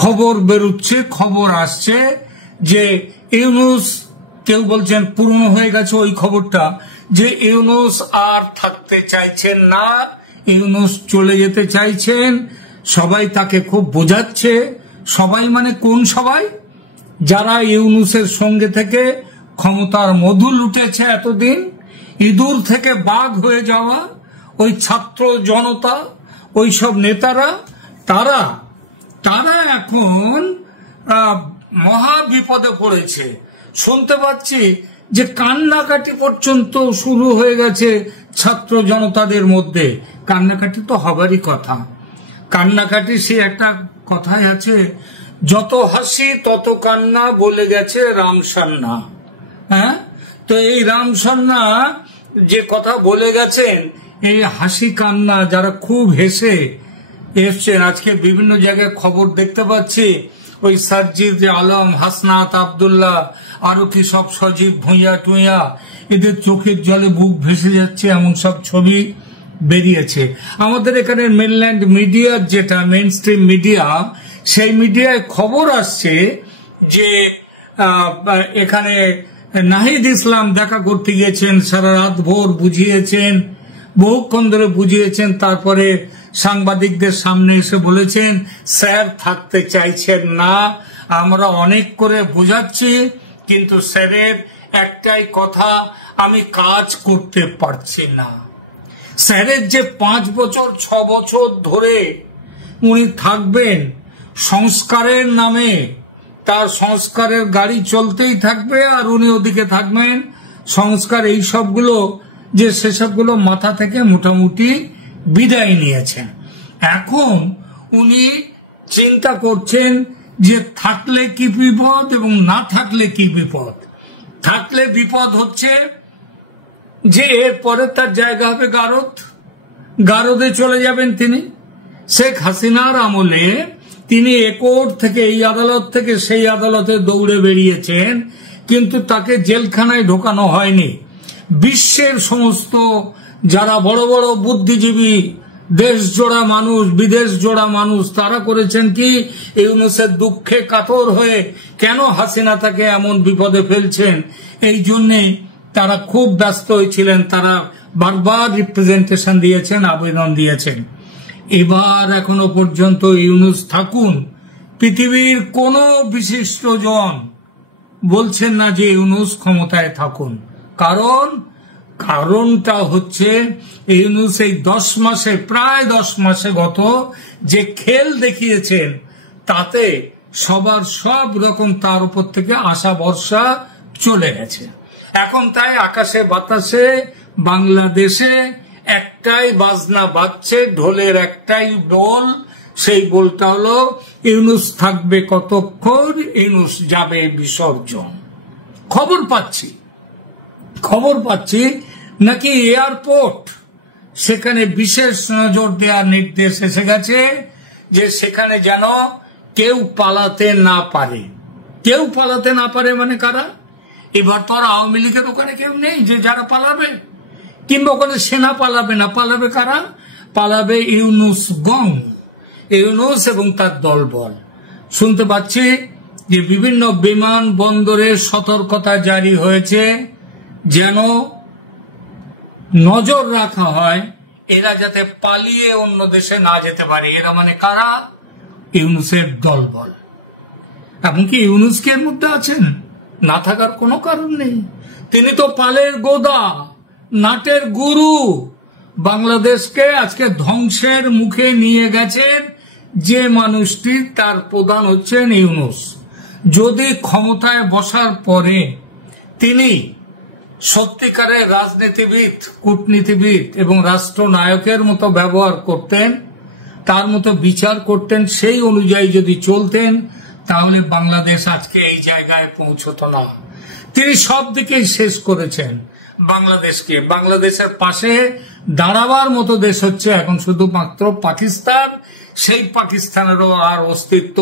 খবর বেরোচ্ছে, খবর আসছে যে ইউনূস, কেউ বলছেন পুরনো হয়ে গেছে ওই খবরটা, যে ইউনূস আর থাকতে চাইছেন না, ইউনূস চলে যেতে চাইছেন। সবাই তাকে খুব বোঝাচ্ছে। সবাই মানে কোন সবাই? যারা ইউনূসের সঙ্গে থেকে ক্ষমতার মধু লুটেছে এতদিন, ইঁদুর থেকে বাঘ হয়ে যাওয়া ওই ছাত্র জনতা, ওই সব নেতারা, তারা এখন মহা বিপদে পড়েছে। শুনতে পাচ্ছি যে কান্নাকাটি পর্যন্ত শুরু হয়ে গেছে ছাত্র জনতাদের মধ্যে। কান্নাকাটি তো হবারই কথা। কান্নাকাটি, সে একটা কথাই আছে, যত হাসি তত কান্না বলে গেছে রামসান্না। হ্যাঁ, তো এই রামসান্না যে কথা বলে গেছেন, এই হাসি কান্না যারা খুব হেসে এসছেন, আজকে বিভিন্ন জায়গায় খবর দেখতে পাচ্ছি, ওই সাজ্জিদ আলম, হাসনাত আব্দুল্লাহ, আরো কি সব সজীব ভুঁইয়া টুইয়া, এদের চোখের জলে বুক ভেসে যাচ্ছে, এমন সব ছবি বেরিয়েছে। আমাদের এখানে মেনল্যান্ড মিডিয়ার যেটা মেইন স্ট্রিম মিডিয়া, সেই মিডিয়ায় খবর আসছে যে এখানে নাহিদ ইসলাম দেখা করতে গিয়েছেন, সারা রাত ভোর বুঝিয়েছেন, বহুক্ষণ ধরে বুঝিয়েছেন, তারপরে সাংবাদিকদের সামনে এসে বলেছেন স্যার থাকতে চাইছেন না, আমরা অনেক করে বোঝাচ্ছি, কিন্তু স্যারের একটাই কথা, আমি কাজ করতে পারছি না। স্যারের যে 5 বছর 6 বছর ধরে উনি থাকবেন সংস্কারের নামে, তার সংস্কারের গাড়ি চলতেই থাকবে, আর উনি ওদিকে থাকবেন সংস্কার, এই সবগুলো যে সেসবগুলো মাথা থেকে মোটামুটি বিদায় নিয়েছেন। এখন উনি চিন্তা করছেন যে থাকলে কি বিপদ এবং না থাকলে কি বিপদ। থাকলে বিপদ হচ্ছে যে এরপরে তার জায়গা হবে গারদে চলে যাবেন তিনি। শেখ হাসিনার আমলে তিনি এ কোর্ট থেকে এই আদালত থেকে সেই আদালতে দৌড়ে বেরিয়েছেন, কিন্তু তাকে জেলখানায় ঢোকানো হয়নি। বিশ্বের সমস্ত যারা বড় বড় বুদ্ধিজীবী, দেশ জোড়া মানুষ, বিদেশ জোড়া মানুষ, তারা করেছেন কি, ইউনূসের দুঃখে কাতর হয়ে কেন হাসিনা তাকে এমন বিপদে ফেলছেন, এই জন্যে তারা খুব ব্যস্ত হয়েছিলেন। তারা বারবার রিপ্রেজেন্টেশন দিয়েছেন, আবেদন দিয়েছেন। এবার এখনো পর্যন্ত ইউনূস থাকুন, পৃথিবীর কোন বিশিষ্টজন বলছেন না যে ইউনূস ক্ষমতায় থাকুন। কারণটা হচ্ছে ইউনূস এই 10 মাসে, প্রায় 10 মাসে গত যে খেল দেখিয়েছেন, তাতে সবার সব রকম তার উপর থেকে আশা ভরসা চলে গেছে। এখন তাই আকাশে বাতাসে বাংলাদেশে একটাই বাজনা বাজছে, ঢোলের একটাই বোল, সেই বোলটা হলো ইউনূস থাকবে কতক্ষণ, ইউনূস যাবে বিসর্জন। খবর পাচ্ছি নাকি এয়ারপোর্ট, সেখানে বিশেষ নজর দেওয়ার নির্দেশ এসে গেছে যে সেখানে যেন কেউ পালাতে না পারে। মানে কারা? এবার তো আর আওয়ামী লীগের ওখানে কেউ নেই যে যারা পালাবে, কিংবা ওখানে সেনা পালাবে না। পালাবে কারা? পালাবে ইউনূস এবং তার দলবল। শুনতে পাচ্ছি যে বিভিন্ন বিমান বন্দরে সতর্কতা জারি হয়েছে, যেন নজর রাখা হয় এরা যাতে পালিয়ে অন্য দেশে না যেতে পারে। এরা মানে কারা? ইউনূসের দলবল। এমনকি ইউনূস কি এর মধ্যে আছেন? না থাকার কোনো কারণ নেই। তিনি তো পালের গোদা, নাটের গুরু। বাংলাদেশকে আজকে ধ্বংসের মুখে নিয়ে গেছেন যে মানুষটি, তার প্রধান হচ্ছেন ইউনূস। যদি ক্ষমতায় বসার পরে তিনি সত্যিকারের রাজনীতিবিদ, কূটনীতিবিদ এবং রাষ্ট্রনায়কের মতো ব্যবহার করতেন, তার মতো বিচার করতেন, সেই অনুযায়ী যদি চলতেন, তাহলে বাংলাদেশ আজকে এই জায়গায় পৌঁছতো না। তিনি সব দিকেই শেষ করেছেন বাংলাদেশকে। বাংলাদেশের পাশে দাঁড়াবার মতো দেশ হচ্ছে এখন শুধুমাত্র পাকিস্তান। সেই পাকিস্তানেরও আর অস্তিত্ব,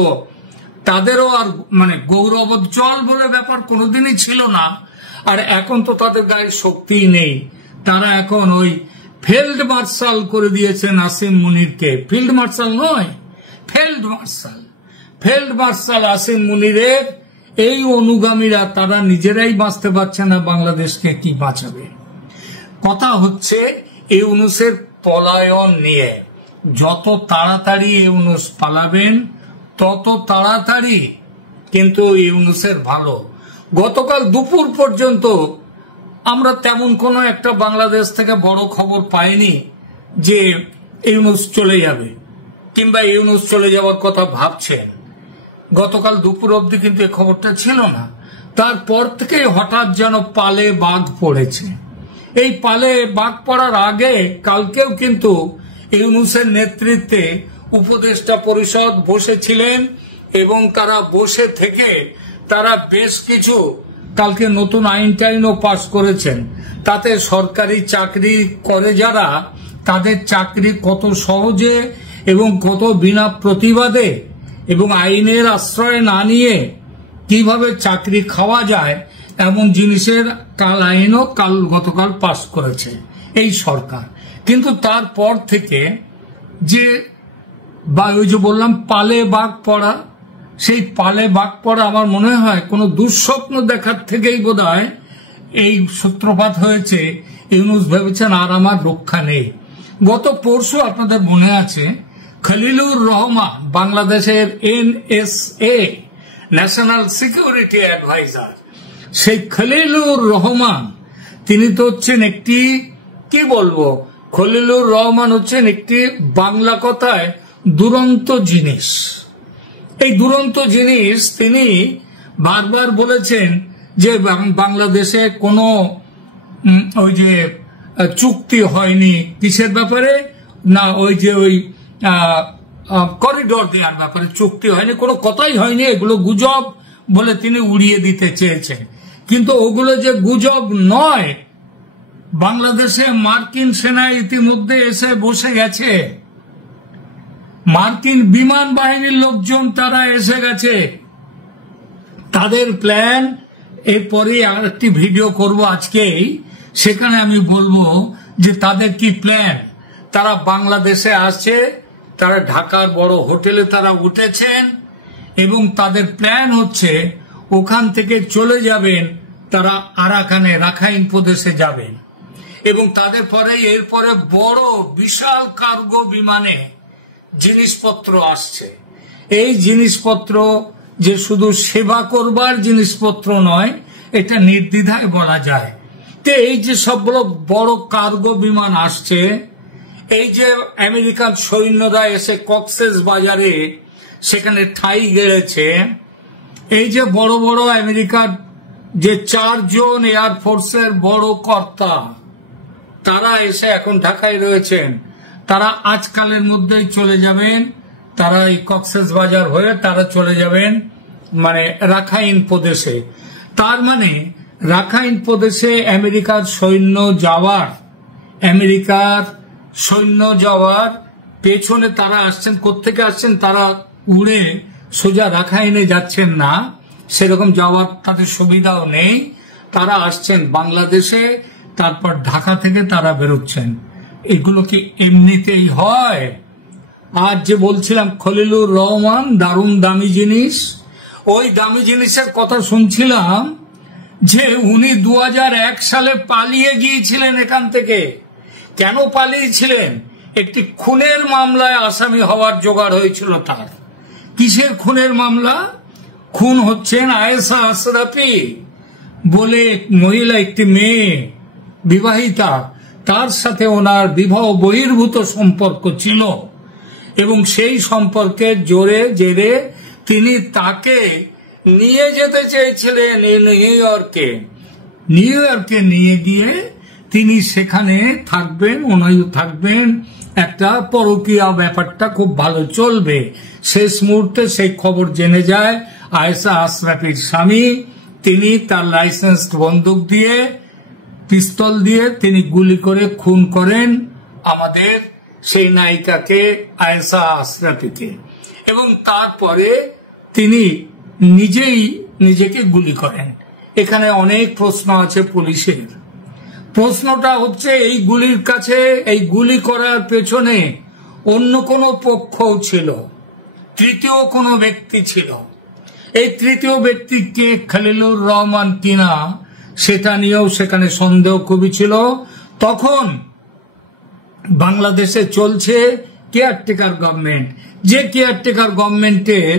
তাদেরও আর মানে গৌরবোজ্জ্বল বলে ব্যাপার কোনোদিনই ছিল না। আর এখন তো তাদের গায়ে শক্তিই নেই। তারা এখন ওই ফিল্ড মার্শাল করে দিয়েছেন আসিম মুনিরকে। ফিল্ড মার্শাল নয়, field marshal. Field marshal Asim মুনিরের এই অনুগামীরা তারা নিজেরাই বাঁচতে পারছে না, বাংলাদেশকে কি বাঁচাবে? কথা হচ্ছে ইউনূসের পলায়ন নিয়ে। যত তাড়াতাড়ি ইউনূস পালাবেন তত তাড়াতাড়ি কিন্তু ইউনূসের ভালো। গতকাল দুপুর পর্যন্ত আমরা তেমন কোনো একটা বাংলাদেশ থেকে বড় খবর পাইনি যে ইউনূস চলে যাবে কিংবা ইউনূস চলে যাওয়ার কথা ভাবছেন। গতকাল দুপুর অবধি কিন্তু এই খবরটা ছিল না। তারপর থেকে হঠাৎ যেন পালে বাঘ পড়েছে। এই পালে বাঘ পড়ার আগে কালকেও কিন্তু ইউনূসের নেতৃত্বে উপদেষ্টা পরিষদ বসেছিলেন এবং তারা বসে থেকে তারা বেশ কিছু কালকে নতুন আইনও পাশ করেছেন। তাতে সরকারি চাকরি করে যারা, তাদের চাকরি কত সহজে এবং কত বিনা প্রতিবাদে এবং আইনের আশ্রয় না নিয়ে কিভাবে চাকরি খাওয়া যায় এমন জিনিসের আইনও গতকাল পাশ করেছে এই সরকার। কিন্তু তারপর থেকে যে ওই যে বললাম পালে বাঘ পড়া, সেই পালে বাঘ পড়া আমার মনে হয় কোনো দুঃস্বপ্ন দেখার থেকেই বোধহয় এই সূত্রপাত হয়েছে। ইউনূস ভেবেছেন আর আমার রক্ষা নেই। গত পরশু আপনাদের মনে আছে খলিলুর রহমান, বাংলাদেশের NSA ন্যাশনাল সিকিউরিটি অ্যাডভাইজার, সেই খলিলুর রহমান তিনি তো হচ্ছেন একটি কি বলবো, খলিলুর রহমান হচ্ছেন একটি বাংলা কথায় দুরন্ত জিনিস। এই দুরন্ত জিনিস তিনি বারবার বলেছেন যে বাংলাদেশে কোনো ওই যে চুক্তি হয়নি, কিসের ব্যাপারে না, ওই যে ওই করিডোর দেওয়ার ব্যাপারে চুক্তি হয়নি, কোনো কথাই হয়নি, এগুলো গুজব বলে তিনি উড়িয়ে দিতে চেয়েছেন। কিন্তু ওগুলো যে গুজব নয়, বাংলাদেশে মার্কিন সেনা ইতিমধ্যে এসে বসে গেছে, মার্কিন বিমান বাহিনীর লোকজন তারা এসে গেছে, তাদের প্ল্যান। এরপরে আর একটি ভিডিও করব আজকেই, সেখানে আমি বলবো যে তাদের কি প্ল্যান। তারা বাংলাদেশে আসছে, তারা ঢাকার বড় হোটেলে তারা উঠেছেন এবং তাদের প্ল্যান হচ্ছে ওখান থেকে চলে যাবেন তারা আরাকানে, রাখাইন প্রদেশে যাবেন এবং তাদের পরে এরপরে বড় বিশাল কার্গো বিমানে জিনিসপত্র আসছে। এই জিনিসপত্র যে শুধু সেবা করবার জিনিসপত্র নয়, এটা নির্দ্বিধায় বলা যায়। তো এই যে সবগুলো বড় কার্গো বিমান আসছে, এই যে আমেরিকান সৈন্যরা এসে কক্সেস বাজারে সেখানে ঠাঁই গেড়েছে, এই যে বড় বড় আমেরিকার যে 4 জন এয়ারফোর্সের বড় কর্তা তারা এসে এখন ঢাকায় রয়েছেন, তারা আজকালের মধ্যেই চলে যাবেন, তারা এই কক্সেস বাজার হয়ে তারা চলে যাবেন মানে রাখাইন প্রদেশে। তার মানে রাখাইন প্রদেশে আমেরিকার সৈন্য যাওয়ার পেছনে তারা আসছেন। কোত্থেকে আসছেন? তারা উড়ে সোজা রাখাইনে যাচ্ছেন না, সেরকম যাওয়ার তাদের সুবিধাও নেই। তারা আসছেন বাংলাদেশে, তারপর ঢাকা থেকে তারা বেরোচ্ছেন। এগুলো কি এমনিতেই হয়? আর যে বলছিলাম খলিলুর রহমান, দারুণ দামি জিনিস, ওই দামি জিনিসের কথা শুনছিলাম যে উনি 2001 সালে পালিয়ে গিয়েছিলেন এখান থেকে। কেন পালিয়েছিলেন? একটি খুনের মামলায় আসামি হওয়ার জোগাড় হয়েছিল তার। কিসের খুনের মামলা? খুন হচ্ছেন আয়েশা আশরাফি বলে মহিলা, একটি মেয়ে বিবাহিতা, তার সাথে ওনার বিবাহ বহির্ভূত সম্পর্ক ছিল এবং সেই সম্পর্কের জেরে তিনি তাকে নিয়ে যেতে চেয়েছিলেন নিউ ইয়র্কে নিয়ে গিয়ে তিনি সেখানে থাকবেন, ওনাও থাকবেন, একটা পরকীয়া ব্যাপারটা খুব ভালো চলবে। শেষ মুহূর্তে সেই খবর জেনে যায় আয়েশা আশরাফির স্বামী, তিনি তার লাইসেন্সড বন্দুক দিয়ে, পিস্তল দিয়ে তিনি গুলি করে খুন করেন আমাদের সেই নায়িকাকে, আয়েশা আশরাফিকে, এবং তারপরে তিনি নিজেকে গুলি করেন। এখানে অনেক প্রশ্ন আছে পুলিশের। প্রশ্নটা হচ্ছে এই গুলির কাছে, এই গুলি করার পেছনে অন্য কোনো পক্ষও ছিল। তৃতীয় কোনো ব্যক্তি ছিল। এই তৃতীয় ব্যক্তি কে, খলিলুর রহমান কিনা, সেটা নিয়েও সেখানে সন্দেহ খুবই ছিল। তখন বাংলাদেশে চলছে কেয়ারটেকার গভর্নমেন্ট, যে কেয়ারটেকার গভর্নমেন্টের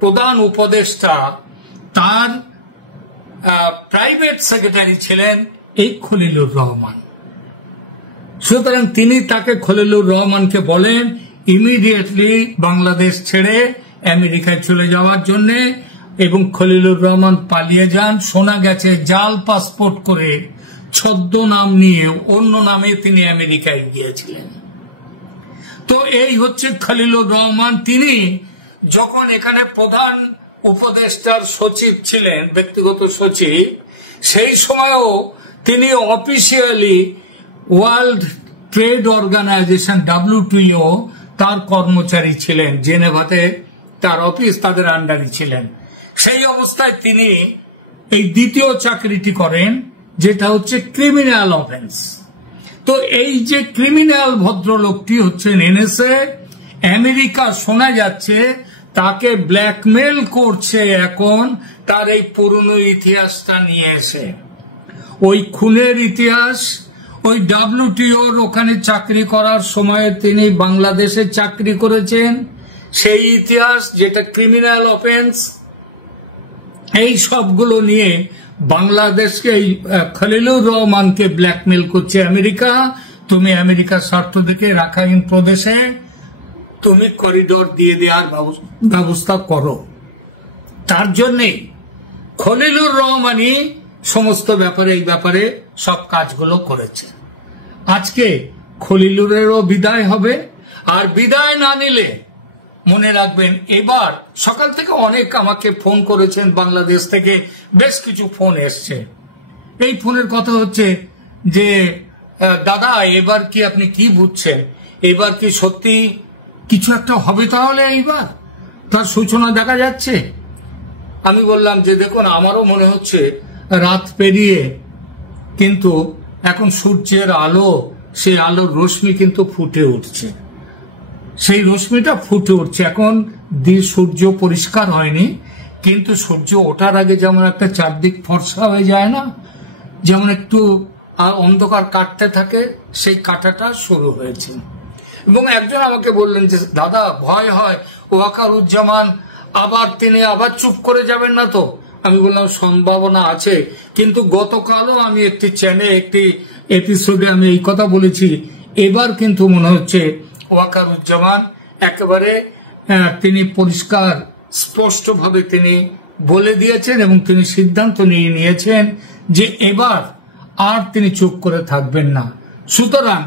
প্রধান উপদেষ্টা তার প্রাইভেট সেক্রেটারি ছিলেন এই খলিলুর রহমান। সুতরাং তিনি তাকে, খলিলুর রহমানকে বলেন ইমিডিয়েটলি বাংলাদেশ ছেড়ে আমেরিকায় চলে যাওয়ার জন্য, এবং খলিলুর রহমান পালিয়ে যান। শোনা গেছে জাল পাসপোর্ট করে ছদ্মনাম নিয়ে অন্য নামে তিনি আমেরিকায় গিয়েছিলেন। তো এই হচ্ছে খলিলুর রহমান। তিনি যখন এখানে প্রধান উপদেষ্টার সচিব ছিলেন, ব্যক্তিগত সচিব, সেই সময়ও তিনি officially World Trade Organization WTO তার কর্মচারী ছিলেন। জেনেভাতে তার অফিস তাদের আন্ডারে ছিলেন। সেই অবস্থায় তিনি এই দ্বিতীয় চাকরিটি করেন, যেটা হচ্ছে ক্রিমিনাল অফেন্স। তো এই যে ক্রিমিনাল ভদ্রলোকটি হচ্ছেন NSA, আমেরিকা শোনা যাচ্ছে তাকে ব্ল্যাকমেল করছে এখন তার এই পুরনো ইতিহাসটা নিয়ে এসে। ওই খুনের ইতিহাস, ওই WTOর ওখানে চাকরি করার সময় তিনি বাংলাদেশে চাকরি করেছেন, সেই ইতিহাস যেটা ক্রিমিনাল অফেন্স, এই সবগুলো নিয়ে বাংলাদেশকে, খলিলুর রহমানকে ব্ল্যাকমেল করছে আমেরিকা। তুমি আমেরিকার স্বার্থ দেখে রাখাইন প্রদেশে তুমি করিডোর দিয়ে দেওয়ার ব্যবস্থা করো। তার জন্যে খলিলুর রহমানই সমস্ত ব্যাপারে, এই ব্যাপারে সব কাজগুলো করেছে। আজকে খলিলুরেরও বিদায় হবে, আর বিদায় না নিলে মনে রাখবেন, এবার সকাল থেকে অনেক আমাকে ফোন করেছেন বাংলাদেশ থেকে, বেশ কিছু ফোন এসছে। এই ফোনের কথা হচ্ছে যে দাদা এবার কি আপনি কি বুঝছেন, এবার কি সত্যি কিছু একটা হবে, তাহলে এইবার তার সূচনা দেখা যাচ্ছে। আমি বললাম যে দেখুন, আমারও মনে হচ্ছে রাত পেরিয়ে কিন্তু এখন সূর্যের আলো, সেই আলোর রশ্মি কিন্তু ফুটে উঠছে, সেই রশ্মিটা ফুটে উঠছে। এখন সূর্য পরিষ্কার হয়নি, কিন্তু সূর্য ওঠার আগে যেমন একটা চারদিক ফর্সা হয়ে যায় না, যেমন একটু অন্ধকার কাটতে থাকে, সেই কাটাটা শুরু হয়েছে। এবং একজন আমাকে বললেন যে দাদা ভয় হয়, ওয়াকারুজ্জামান তিনি আবার চুপ করে যাবেন না তো? আমি বললাম সম্ভাবনা আছে, কিন্তু গতকালও আমি একটি চ্যানেলে, একটি এপিসোডে আমি এই কথা বলেছি। এবার কিন্তু মনে হচ্ছে ওয়াকারুজ্জামান একেবারে তিনি পরিষ্কার স্পষ্টভাবে তিনি বলে দিয়েছেন, এবং তিনি সিদ্ধান্ত নিয়ে নিয়েছেন যে এবার আর তিনি চুপ করে থাকবেন না। সুতরাং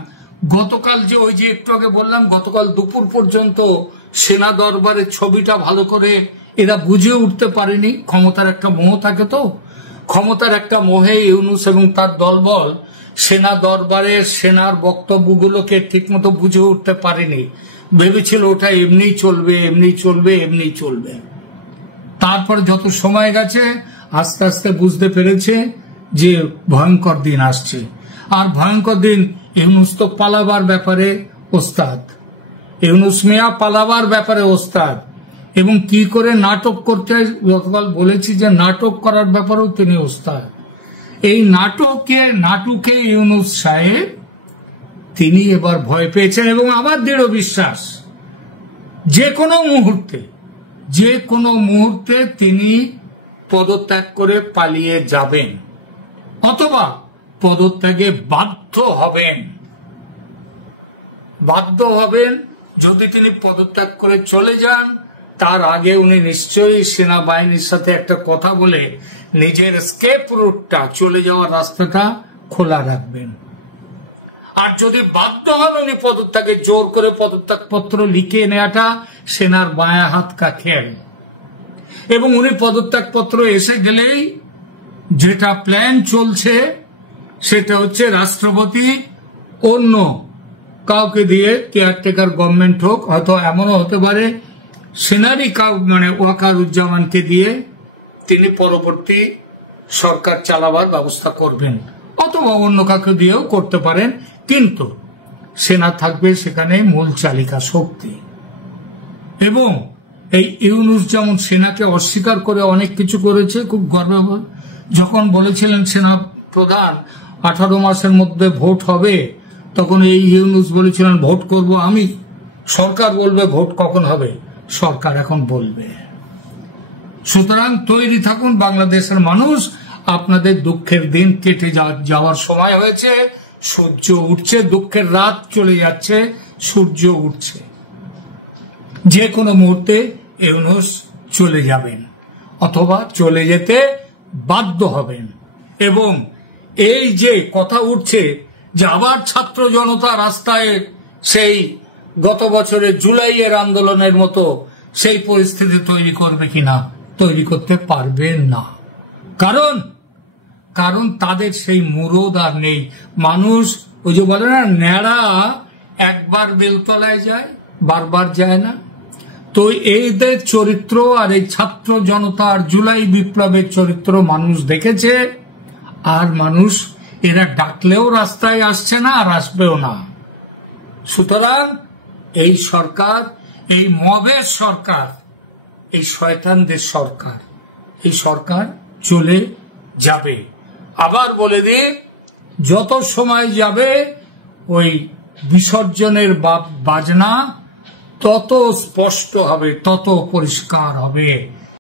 গতকাল যে ওই যে একটু আগে বললাম, গতকাল দুপুর পর্যন্ত সেনা দরবারের ছবিটা ভালো করে এরা বুঝে উঠতে পারেনি। ক্ষমতার একটা মোহ থাকে, তো ক্ষমতার একটা মোহে ইউনূস এবং তার দলবল সেনা দরবারের সেনার বক্তব্যগুলোকে ঠিকমতো বুঝে উঠতে পারেনি। ভেবেছিল ওটা এমনি চলবে, এমনি চলবে, এমনি চলবে। তারপরে যত সময় গেছে আস্তে আস্তে বুঝতে পেরেছে যে ভয়ঙ্কর দিন আসছে। আর ভয়ঙ্কর দিন, ইউনূস তো পালাবার ব্যাপারে ওস্তাদ, ইউনূস মিয়া পালাবার ব্যাপারে ওস্তাদ, এবং কি করে নাটক করতে, গতকাল বলেছি যে নাটক করার ব্যাপারেও তিনি ওস্তাদ। এই নাটকে ইউনূস সাহেব তিনি এবার ভয় পেয়েছেন, এবং আমার দৃঢ় বিশ্বাস যে কোনো মুহূর্তে তিনি পদত্যাগ করে পালিয়ে যাবেন, অথবা পদত্যাগে বাধ্য হবেন। যদি তিনি পদত্যাগ করে চলে যান, তার আগে উনি নিশ্চয়ই সেনাবাহিনীর সাথে একটা কথা বলে নিজের স্কেপ রুটটা, চলে যাওয়ার রাস্তাটা খোলা রাখবেন। আর যদি বাধ্য হন উনি পদত্যাগে, জোর করে পদত্যাগ পত্র লিখে নেওয়াটা সেনার বায়া হাত কা খেল। এবং উনি পদত্যাগ পত্র এসে গেলেই যেটা প্ল্যান চলছে সেটা হচ্ছে রাষ্ট্রপতি অন্য কাউকে দিয়ে, কেয়ারটেকার গভর্নমেন্ট হোক, হয়তো এমনও হতে পারে সেনারই মানে ওয়াকারুজ্জামানকে দিয়ে তিনি পরবর্তী সরকার চালাবার ব্যবস্থা করবেন, অথবা অন্য কাউকে দিয়েও করতে পারেন, কিন্তু সেনা থাকবে সেখানে মূল চালিকা শক্তি। এবং এই ইউনূস যেমন সেনাকে অস্বীকার করে অনেক কিছু করেছে, খুব গর্বে যখন বলেছিলেন সেনা প্রধান 18 মাসের মধ্যে ভোট হবে, তখন এই ইউনূস বলেছিলেন ভোট করব আমি, সরকার বলবে ভোট কখন হবে, সরকার এখন বলবে। সুতরাং তৈরি থাকুন বাংলাদেশের মানুষ, আপনাদের দুঃখের দিন কেটে যাওয়ার সময় হয়েছে। সূর্য উঠছে, দুঃখের রাত চলে যাচ্ছে, সূর্য উঠছে। যে কোনো মুহূর্তে ইউনূস চলে যাবেন অথবা চলে যেতে বাধ্য হবেন। এবং এই যে কথা উঠছে যে আবার ছাত্র জনতা রাস্তায় সেই গত বছরের জুলাইয়ের আন্দোলনের মতো সেই পরিস্থিতি তৈরি করবে কিনা, তৈরি করতে পারবেন না। কারণ তাদের সেই মুরদ আর নেই। মানুষ ওই যে বলে না, ন্যাড়া একবার বেলতলায় যায়, বারবার যায় না। তো এদের চরিত্র আর এই ছাত্র জনতার জুলাই বিপ্লবের চরিত্র মানুষ দেখেছে, আর মানুষ এরা ডাকলেও রাস্তায় আসছে না, আর আসবেও না। সুতরাং এই সরকার, এই মবের সরকার, এই শয়তানদের সরকার, এই সরকার চলে যাবে। আবার বলে দিই, যত সময় যাবে ওই বিসর্জনের বাজনা তত স্পষ্ট হবে, তত পরিষ্কার হবে।